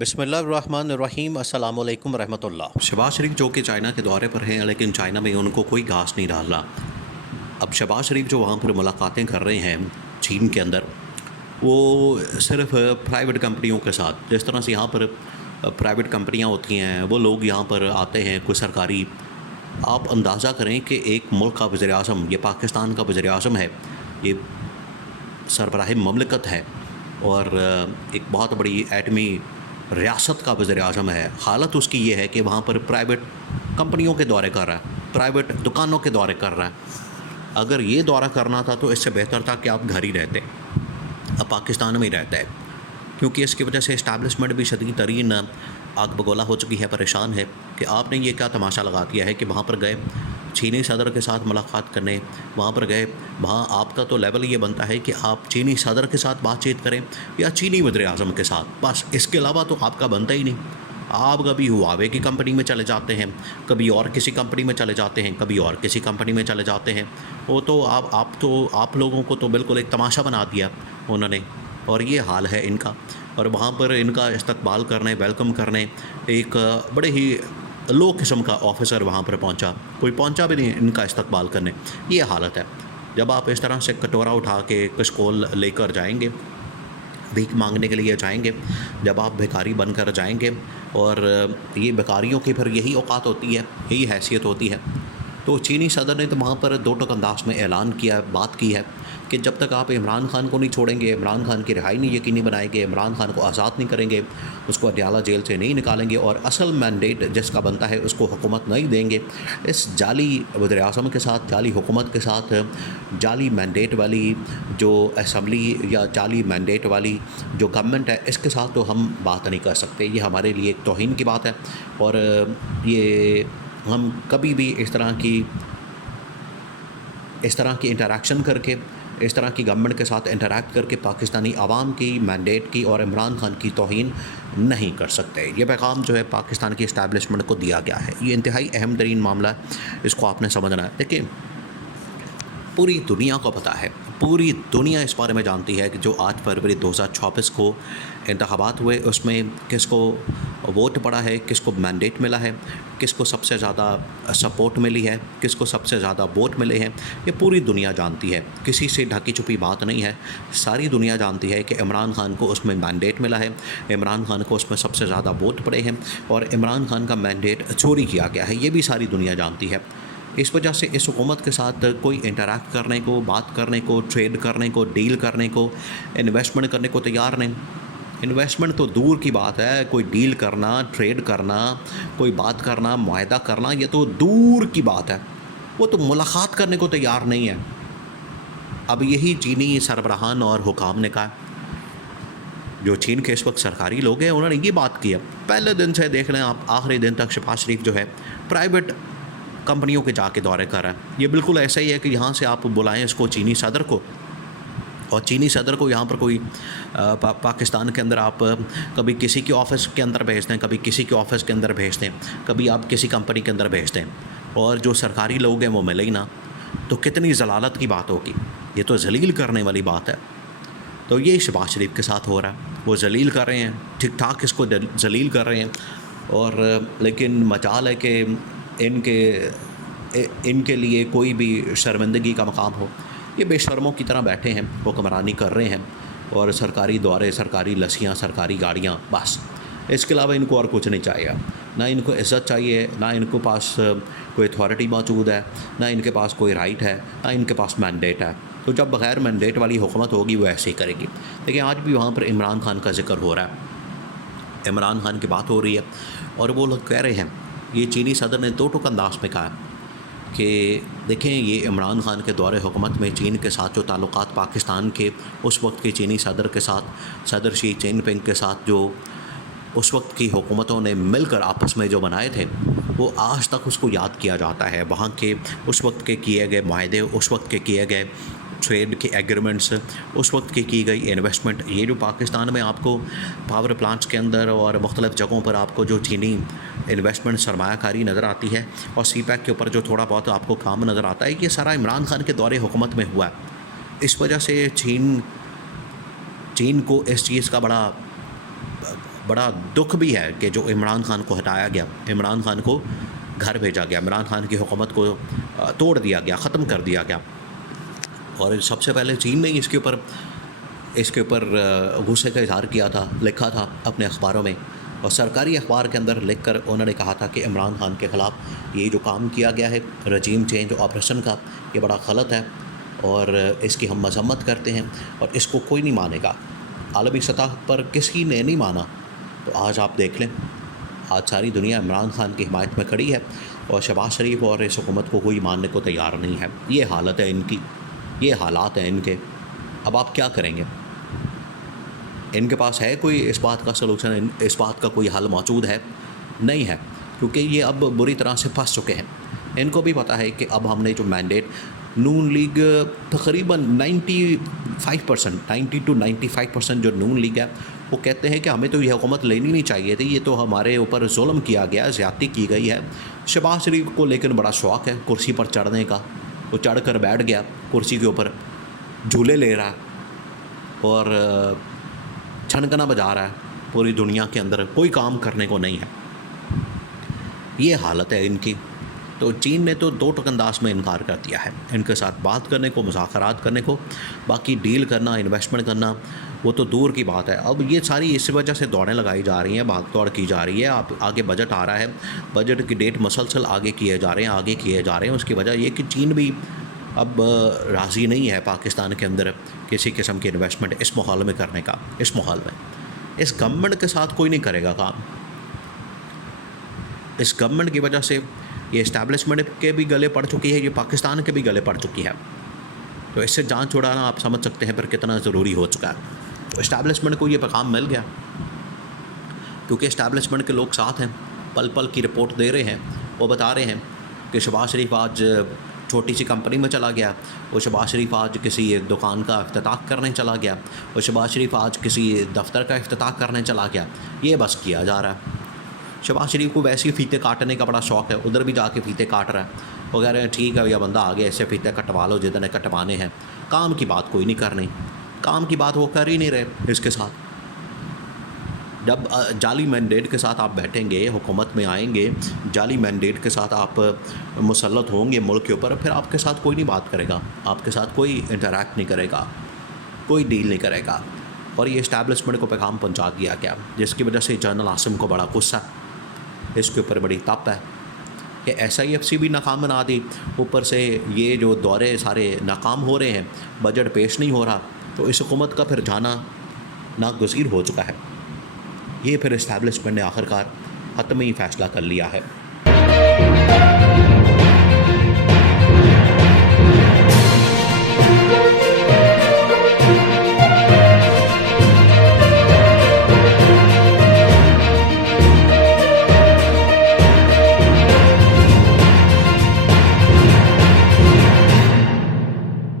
بسم اللہ الرحمن الرحیم السلام علیکم ورحمۃ اللہ۔ شہباز شریف جو کہ چائنا کے دورے پر ہیں، لیکن چائنا میں ان کو کوئی گھاس نہیں ڈالنا۔ اب شہباز شریف جو وہاں پر ملاقاتیں کر رہے ہیں چین کے اندر، وہ صرف پرائیویٹ کمپنیوں کے ساتھ، جس طرح سے یہاں پر پرائیویٹ کمپنیاں ہوتی ہیں، وہ لوگ یہاں پر آتے ہیں کوئی سرکاری۔ آپ اندازہ کریں کہ ایک ملک کا وزیر اعظم، یہ پاکستان کا وزیر اعظم ہے، یہ سربراہ مملکت ہے اور ایک بہت بڑی ایٹمی ریاست کا وزیر اعظم ہے، حالت اس کی یہ ہے کہ وہاں پر پرائیویٹ کمپنیوں کے دورے کر رہا ہے، پرائیویٹ دکانوں کے دورے کر رہا ہے۔ اگر یہ دورہ کرنا تھا تو اس سے بہتر تھا کہ آپ گھر ہی رہتے، اب پاکستان میں ہی رہتا ہے، کیونکہ اس کی وجہ سے اسٹیبلشمنٹ بھی شدید ترین آگ بگولا ہو چکی ہے، پریشان ہے کہ آپ نے یہ کیا تماشا لگا دیا ہے کہ وہاں پر گئے چینی صدر کے ساتھ ملاقات کرنے، وہاں پر گئے، وہاں آپ کا تو لیول یہ بنتا ہے کہ آپ چینی صدر کے ساتھ بات چیت کریں یا چینی وزیر اعظم کے ساتھ، بس اس کے علاوہ تو آپ کا بنتا ہی نہیں۔ آپ کبھی ہواوے کی کمپنی میں چلے جاتے ہیں، کبھی اور کسی کمپنی میں چلے جاتے ہیں، کبھی اور کسی کمپنی میں چلے جاتے ہیں، وہ تو آپ لوگوں کو تو بالکل ایک تماشا بنا دیا انہوں نے، اور یہ حال ہے ان کا۔ اور وہاں پر ان کا استقبال کرنے، ویلکم کرنے، ایک بڑے ہی لو قسم کا آفیسر وہاں پر پہنچا، کوئی پہنچا بھی نہیں ان کا استقبال کرنے، یہ حالت ہے۔ جب آپ اس طرح سے کٹورا اٹھا کے کشکول لے کر جائیں گے، بھیک مانگنے کے لیے جائیں گے، جب آپ بھکاری بن کر جائیں گے، اور یہ بھکاریوں کی پھر یہی اوقات ہوتی ہے، یہی حیثیت ہوتی ہے، تو چینی صدر نے تو وہاں پر دو ٹوک انداز میں اعلان کیا، بات کی ہے کہ جب تک آپ عمران خان کو نہیں چھوڑیں گے، عمران خان کی رہائی نہیں یقینی بنائیں گے، عمران خان کو آزاد نہیں کریں گے، اس کو اڈیالہ جیل سے نہیں نکالیں گے اور اصل مینڈیٹ جس کا بنتا ہے اس کو حکومت نہیں دیں گے، اس جعلی وزیر اعظم کے ساتھ، جعلی حکومت کے ساتھ، جعلی مینڈیٹ والی جو اسمبلی یا جعلی مینڈیٹ والی جو گورنمنٹ ہے، اس کے ساتھ تو ہم بات نہیں کر سکتے۔ یہ ہمارے لیے ایک توہین کی بات ہے، اور یہ ہم کبھی بھی اس طرح کی انٹریکشن کر کے، اس طرح کی گورنمنٹ کے ساتھ انٹریکٹ کر کے پاکستانی عوام کی، مینڈیٹ کی اور عمران خان کی توہین نہیں کر سکتے۔ یہ پیغام جو ہے پاکستان کی اسٹیبلشمنٹ کو دیا گیا ہے، یہ انتہائی اہم ترین معاملہ ہے، اس کو آپ نے سمجھنا ہے۔ دیکھیں، پوری دنیا کو پتہ ہے، پوری دنیا اس بارے میں جانتی ہے کہ جو 8 فروری 2026 کو انتخابات ہوئے، اس میں کس کو ووٹ پڑا ہے، کس کو مینڈیٹ ملا ہے، کس کو سب سے زیادہ سپورٹ ملی ہے، کس کو سب سے زیادہ ووٹ ملے ہیں، یہ پوری دنیا جانتی ہے، کسی سے ڈھکی چھپی بات نہیں ہے۔ ساری دنیا جانتی ہے کہ عمران خان کو اس میں مینڈیٹ ملا ہے، عمران خان کو اس میں سب سے زیادہ ووٹ پڑے ہیں، اور عمران خان کا مینڈیٹ چوری کیا گیا ہے، یہ بھی ساری دنیا جانتی ہے۔ اس وجہ سے اس حکومت کے ساتھ کوئی انٹریکٹ کرنے کو، بات کرنے کو، ٹریڈ کرنے کو، ڈیل کرنے کو، انویسٹمنٹ کرنے کو تیار نہیں۔ انویسٹمنٹ تو دور کی بات ہے، کوئی ڈیل کرنا، ٹریڈ کرنا، کوئی بات کرنا، معاہدہ کرنا، یہ تو دور کی بات ہے، وہ تو ملاقات کرنے کو تیار نہیں ہے۔ اب یہی چینی سربراہان اور حکام نے کہا، جو چین کے اس وقت سرکاری لوگ ہیں، انہوں نے یہ بات کی ہے، پہلے دن سے دیکھ لیں آپ، آخری دن تک شہباز شریف جو ہے پرائیویٹ کمپنیوں کے جا کے دورے کر رہا ہے۔ یہ بالکل ایسا ہی ہے کہ یہاں سے آپ بلائیں اس کو چینی صدر کو، اور چینی صدر کو یہاں پر کوئی پاکستان کے اندر آپ کبھی کسی کے آفس کے اندر بھیج دیں، کبھی کسی کے آفس کے اندر بھیج دیں، کبھی آپ کسی کمپنی کے اندر بھیج دیں، اور جو سرکاری لوگ ہیں وہ ملے ہی نہ، تو کتنی ذلالت کی بات ہوگی، یہ تو ذلیل کرنے والی بات ہے۔ تو یہ شہباز شریف کے ساتھ ہو رہا ہے، وہ ذلیل کر رہے ہیں، ٹھیک ٹھاک اس کو ذلیل کر رہے ہیں، اور لیکن مجال ہے کہ ان کے لیے کوئی بھی شرمندگی کا مقام ہو۔ یہ بے شرموں کی طرح بیٹھے ہیں، حکمرانی کر رہے ہیں، اور سرکاری دورے، سرکاری لسیاں، سرکاری گاڑیاں، بس اس کے علاوہ ان کو اور کچھ نہیں چاہیے۔ نہ ان کو عزت چاہیے، نہ ان کے پاس کوئی اتھارٹی موجود ہے، نہ ان کے پاس کوئی رائٹ ہے، نہ ان کے پاس مینڈیٹ ہے۔ تو جب بغیر مینڈیٹ والی حکومت ہوگی وہ ایسے ہی کرے گی۔ لیکن آج بھی وہاں پر عمران خان کا ذکر ہو رہا ہے، عمران خان کی بات ہو رہی ہے، اور وہ لوگ کہہ رہے ہیں، یہ چینی صدر نے دو ٹوک انداز میں کہا کہ دیکھیں، یہ عمران خان کے دور حکومت میں چین کے ساتھ جو تعلقات پاکستان کے اس وقت کے چینی صدر کے ساتھ، صدر شی جن پنگ کے ساتھ جو اس وقت کی حکومتوں نے مل کر آپس میں جو بنائے تھے، وہ آج تک اس کو یاد کیا جاتا ہے۔ وہاں کے اس وقت کے کیے گئے معاہدے، اس وقت کے کیے گئے ٹریڈ کے ایگریمنٹس، اس وقت کی گئی انویسٹمنٹ، یہ جو پاکستان میں آپ کو پاور پلانٹس کے اندر اور مختلف جگہوں پر آپ کو جو چینی انویسٹمنٹ، سرمایہ کاری نظر آتی ہے، اور سی پیک کے اوپر جو تھوڑا بہت آپ کو کام نظر آتا ہے، یہ سارا عمران خان کے دور حکومت میں ہوا ہے۔ اس وجہ سے چین کو اس چیز کا بڑا دکھ بھی ہے کہ جو عمران خان کو ہٹایا گیا، عمران خان کو گھر بھیجا گیا، عمران خان کی حکومت کو توڑ دیا گیا، ختم کر دیا گیا. اور سب سے پہلے چین نے اس کے اوپر غصے کا اظہار کیا تھا، لکھا تھا اپنے اخباروں میں، اور سرکاری اخبار کے اندر لکھ کر انہوں نے کہا تھا کہ عمران خان کے خلاف یہ جو کام کیا گیا ہے رجیم چینج آپریشن کا، یہ بڑا غلط ہے اور اس کی ہم مذمت کرتے ہیں اور اس کو کوئی نہیں مانے گا. عالمی سطح پر کسی نے نہیں مانا. تو آج آپ دیکھ لیں، آج ساری دنیا عمران خان کی حمایت میں کھڑی ہے اور شہباز شریف اور اس حکومت کو کوئی ماننے کو تیار نہیں ہے. یہ حالت ہے ان کی، یہ حالات ہیں ان کے. اب آپ کیا کریں گے؟ ان کے پاس ہے کوئی اس بات کا سلوشن، اس بات کا کوئی حل موجود ہے؟ نہیں ہے، کیونکہ یہ اب بری طرح سے پھنس چکے ہیں. ان کو بھی پتہ ہے کہ اب ہم نے جو مینڈیٹ نون لیگ تقریباً 90 to 95% جو نون لیگ ہے وہ کہتے ہیں کہ ہمیں تو یہ حکومت لینی نہیں چاہیے تھی، یہ تو ہمارے اوپر ظلم کیا گیا، زیادتی کی گئی ہے. شہباز شریف کو لیکن بڑا شوق ہے کرسی پر چڑھنے کا. وہ چڑھ کر بیٹھ گیا کرسی کے اوپر، جھولے لے رہا ہے اور چھنکنا بجا رہا ہے پوری دنیا کے اندر، کوئی کام کرنے کو نہیں ہے. یہ حالت ہے ان کی. تو چین نے تو دو ٹک انداز میں انکار کر دیا ہے ان کے ساتھ بات کرنے کو، مذاکرات کرنے کو. باقی ڈیل کرنا، انویسٹمنٹ کرنا وہ تو دور کی بات ہے. اب یہ ساری اس وجہ سے دوڑیں لگائی جا رہی ہیں، بھاگ دوڑ کی جا رہی ہے. اب آگے بجٹ آ رہا ہے، بجٹ کی ڈیٹ مسلسل آگے کیے جا رہے ہیں. اس کی وجہ یہ کہ چین بھی اب راضی نہیں ہے پاکستان کے اندر کسی قسم کی انویسٹمنٹ اس ماحول میں کرنے کا. اس ماحول میں اس گورنمنٹ کے ساتھ کوئی نہیں کرے گا کام. اس گورنمنٹ کی وجہ سے یہ اسٹیبلشمنٹ کے بھی گلے پڑ چکی ہے، یہ پاکستان کے بھی گلے پڑ چکی ہے. تو اس سے جان چھڑانا آپ سمجھ سکتے ہیں پھر کتنا ضروری ہو چکا ہے. تو اسٹیبلشمنٹ کو یہ پیغام مل گیا، کیونکہ اسٹیبلشمنٹ کے لوگ ساتھ ہیں، پل پل کی رپورٹ دے رہے ہیں. وہ بتا رہے ہیں کہ شہباز شریف آج چھوٹی سی کمپنی میں چلا گیا، وہ شہباز شریف آج کسی دکان کا افتتاح کرنے چلا گیا، وہ شہباز شریف آج کسی دفتر کا افتتاح کرنے چلا گیا. یہ بس کیا جا رہا ہے. شہباز شریف کو ویسے ہی فیتے کاٹنے کا بڑا شوق ہے، ادھر بھی جا کے فیتے کاٹ رہا ہے. وہ کہہ رہے ہیں ٹھیک ہے، یہ بندہ آگے ایسے فیتے کٹوا لو جتنے کٹوانے ہیں. کام کی بات کوئی نہیں کرنی، کام کی بات وہ کر ہی نہیں رہے اس کے ساتھ. جب جعلی مینڈیٹ کے ساتھ آپ بیٹھیں گے، حکومت میں آئیں گے، جعلی مینڈیٹ کے ساتھ آپ مسلط ہوں گے ملک کے اوپر، پھر آپ کے ساتھ کوئی نہیں بات کرے گا، آپ کے ساتھ کوئی انٹریکٹ نہیں کرے گا، کوئی ڈیل نہیں کرے گا. اور یہ اسٹیبلشمنٹ کو پیغام پہنچا دیا گیا، جس کی وجہ سے جنرل عاصم کو بڑا غصہ، اس کے اوپر بڑی تپ ہے کہ SIFC بھی ناکام بنا دی، اوپر سے یہ جو دورے سارے ناکام ہو رہے ہیں، بجٹ پیش نہیں ہو رہا. تو اس حکومت کا پھر جانا ناگزیر ہو چکا ہے. یہ پھر اسٹیبلشمنٹ نے آخر کار حتمی فیصلہ کر لیا ہے.